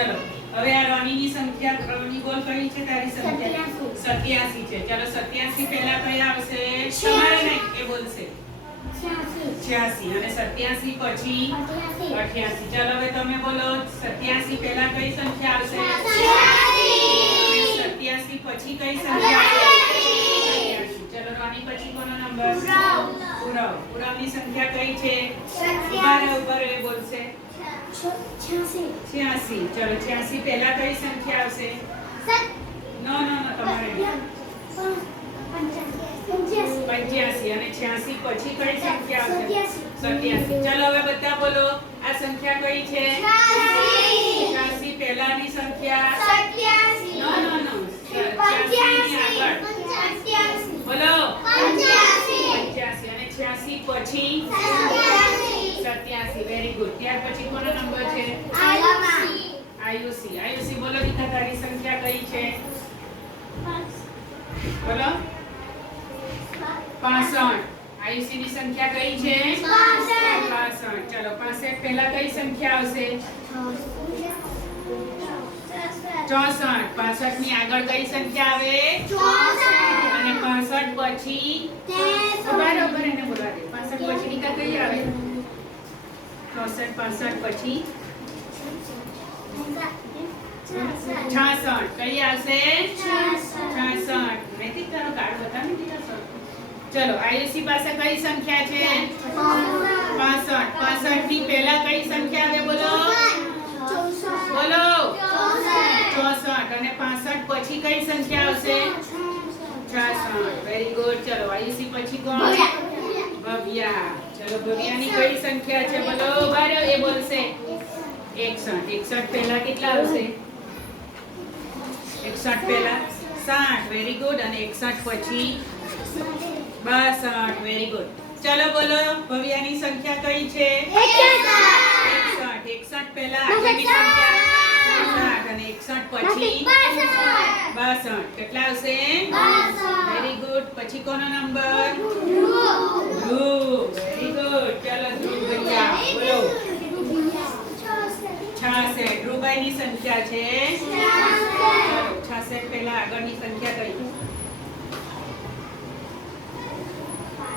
ચલો હવે આ રોનીની સંખ્યા રોની બોલ કઈ છે તારી સંખ્યા 87 છે ચલો 87 પહેલા કઈ આવશે તમારે નહીં એ બોલશે 86 અને 87 પછી 88 ચલો હવે તમે બોલો 87 પહેલા કઈ સંખ્યા આવશે 87 પછી કઈ સંખ્યા આવશે 88 ચલો રોની પછી કોનો નંબર પૂરવ પૂરવની સંખ્યા કઈ છે ઉપર એ બોલશે 86 ચલો 86 પહેલા કઈ સંખ્યા આવશે નો તમારે 85 અને 86 પછી કઈ સંખ્યા આવશે 87 ચલો હવે બધા બોલો આ સંખ્યા કઈ છે 86 પહેલાની સંખ્યા નો 85 ની આગળ બોલો 85 અને 86 પછી 87 વેરી ગુડ ત્યાર પછી કોનો નંબર છે આયુષી બોલો દીકરા તારી સંખ્યા કઈ છે બોલો 65 આયુષી ની સંખ્યા કઈ છે 65 ચલો 65 પહેલા કઈ સંખ્યા આવશે 64 65 ની આગળ કઈ સંખ્યા આવે 64 અને 65 પછી બરાબર એને બોલવા દે 65 પછી નીકા કઈ આવે 64 65 પછી 66 કઈ આવશે 66 મેથી તારો કાર્ડ બતાવી દીધા ચલો આયુષી પાસે કઈ સંખ્યા છે 65 65 ની પહેલા કઈ સંખ્યા આવે બોલો 64 અને 65 પછી કઈ સંખ્યા આવશે 66 વેરી ગુડ ચલો આયુષી પછી કોણ ભવ્યા ચલો ભવ્યાની કઈ સંખ્યા છે બોલો બાર એ બોલશે 61 પહેલા કેટલા આવશે 61 પહેલા 60 વેરી ગુડ અને 61 પછી 62 વેરી ગુડ ચલો બોલો ભવ્યાની સંખ્યા કઈ છે 61 પહેલા આગળની સંખ્યા 60 અને 61 પછી 62 કેટલા આવશે 62 વેરી ગુડ પછી કોનો નંબર ધ્રુવ વેરી ગુડ ચલો ધ્રુવ ભૈયા બોલો 66 ધ્રુવભાઈની સંખ્યા છે 66 પહેલા આગળની સંખ્યા કઈ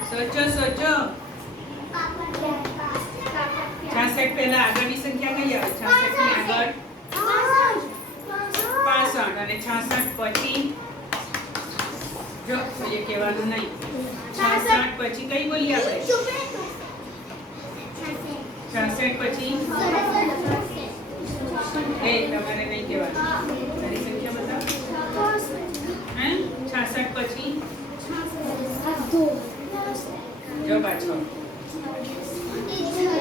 સોચો 66 પહેલા આગળની સંખ્યા કઈ આવે 66 ની આગળ 65 અને 66 પછી જો એ કહેવાનું નહીં 66 પછી કઈ બોલી આપણે 66 પછી એ તમારે નહીં કહેવાનું તારી સંખ્યા બતાવો હે 66 પછી જો પાછો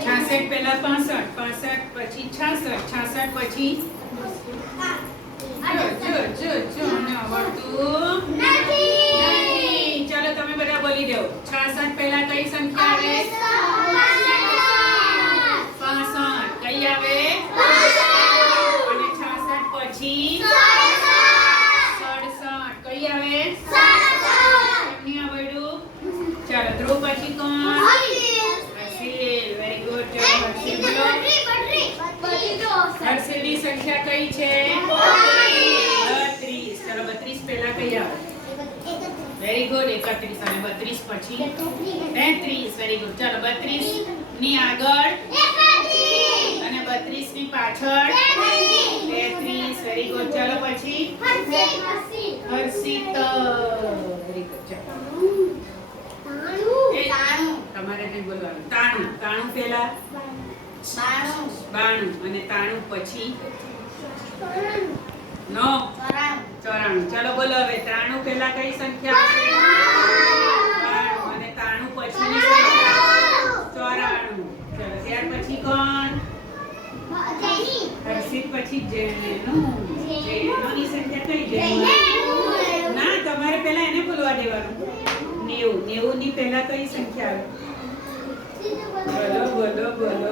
66 પહેલા 65 પછી 66 પછી જો મને આવડતું નથી ચાલો તમે બધા બોલી દો 66 પહેલા કઈ સંખ્યા આવે 65 કઈ આવે અને 66 પછી 67 કઈ આવે એમની આવડ્યું ચાલો ધ્રુવ પછી કોણ વેરી ગુડ ચલો હર્ષિલ બોલો હર્ષિલની સંખ્યા કઈ છે 32 ચલો 32 પહેલા કઈ આવે વેરી ગુડ 31 અને 32 પછી 33 વેરી ગુડ ચલો 32 ની આગળ 31 અને 32 ની પાછળ 33 વેરી ગુડ ચલો પછી હર્ષિત વેરી ગુડ ચલો તમારે નહીં બોલવાનું 93 પહેલા 92 અને 93 પછી 94 ચલો બોલો હવે 93 પહેલા કઈ સંખ્યા આવશે 92 અને 93 પછીની સંખ્યા 94 ચલો ત્યાર પછી કોણ હર્ષિત પછી જેનુની સંખ્યા કઈ જેનુ ના તમારે પહેલા એને બોલવા દેવાનું 90 ની પહેલા કઈ સંખ્યા આવે બોલો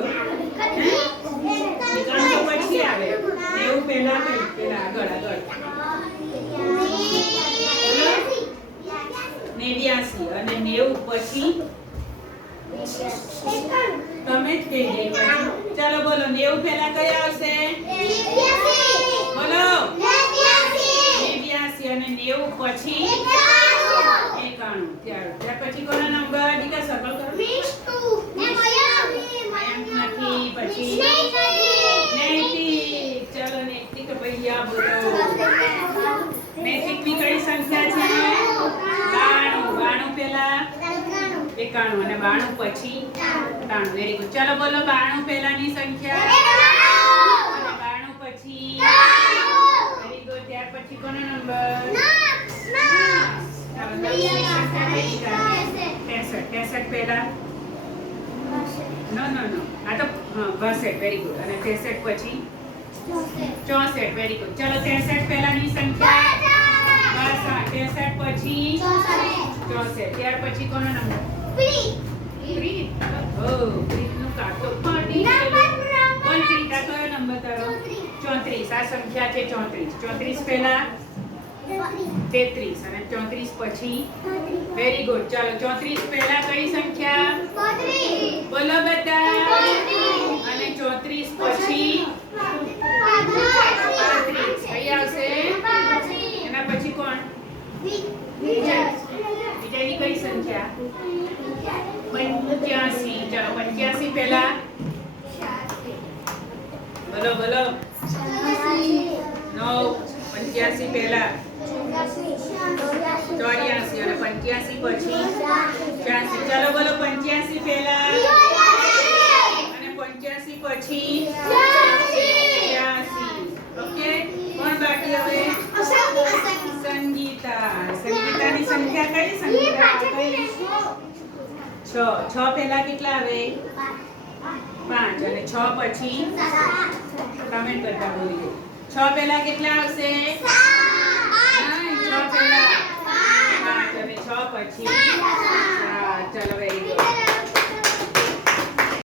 નીકળતો પછી આવે 90 પહેલા કઈ પહેલા આગળ 89 અને 90 પછી તમે જ કહી દે ચાલો બોલો 90 પહેલા કઈ આવશે પછી 91. ત્યાર પછી કોનો નંબર? દીકા સર્કલ કરો. મયંક નથી. પછી નૈતિક. ચલો નૈતિક ભૈયા બોલો. નૈતિકની કઈ સંખ્યા છે? 92 પહેલા 91 અને 92 પછી 93. Very good. ચલો બોલો 92 પહેલાની સંખ્યા અને 92 પછી. Very good. ત્યાર પછી કોનો નંબર? 63 પહેલા નો આ તો 62. Very good. અને 63 પછી 64. Very good. ચલો 63 પહેલાની સંખ્યા 63 પછી 64. ત્યાર પછી કોનો નંબર? પ્રીત. પ્રીતનું કાકો પાડી. કોણ પ્રીત? આ કયો નંબર તારો? 34. આ સંખ્યા છે 34. 34 પહેલા 33 અને 34 પછી. Very good. ચાલો 34 પહેલા કઈ સંખ્યા? બોલો બધા. અને 34 પછી 35. કઈ આવશે? એના પછી કોણ? વિજયની કઈ સંખ્યા? 85. ચાલો 85 પહેલા બોલો બોલો. 9. 85 પહેલા 84 અને 85 પછી 86. ચાલો બોલો 85 પહેલા અને 85 પછી 86. ઓકે. કોણ બાકી હવે? સંગીતા. સંગીતાની સંખ્યા કઈ? સંગીતા કઈ? 6 પહેલા કેટલા આવે? 5 અને 6 પછી કમેન્ટ કરતા બોલી ગઈ. 6 પહેલા કેટલા આવશે? 6 પહેલા 5 અને 6 પછી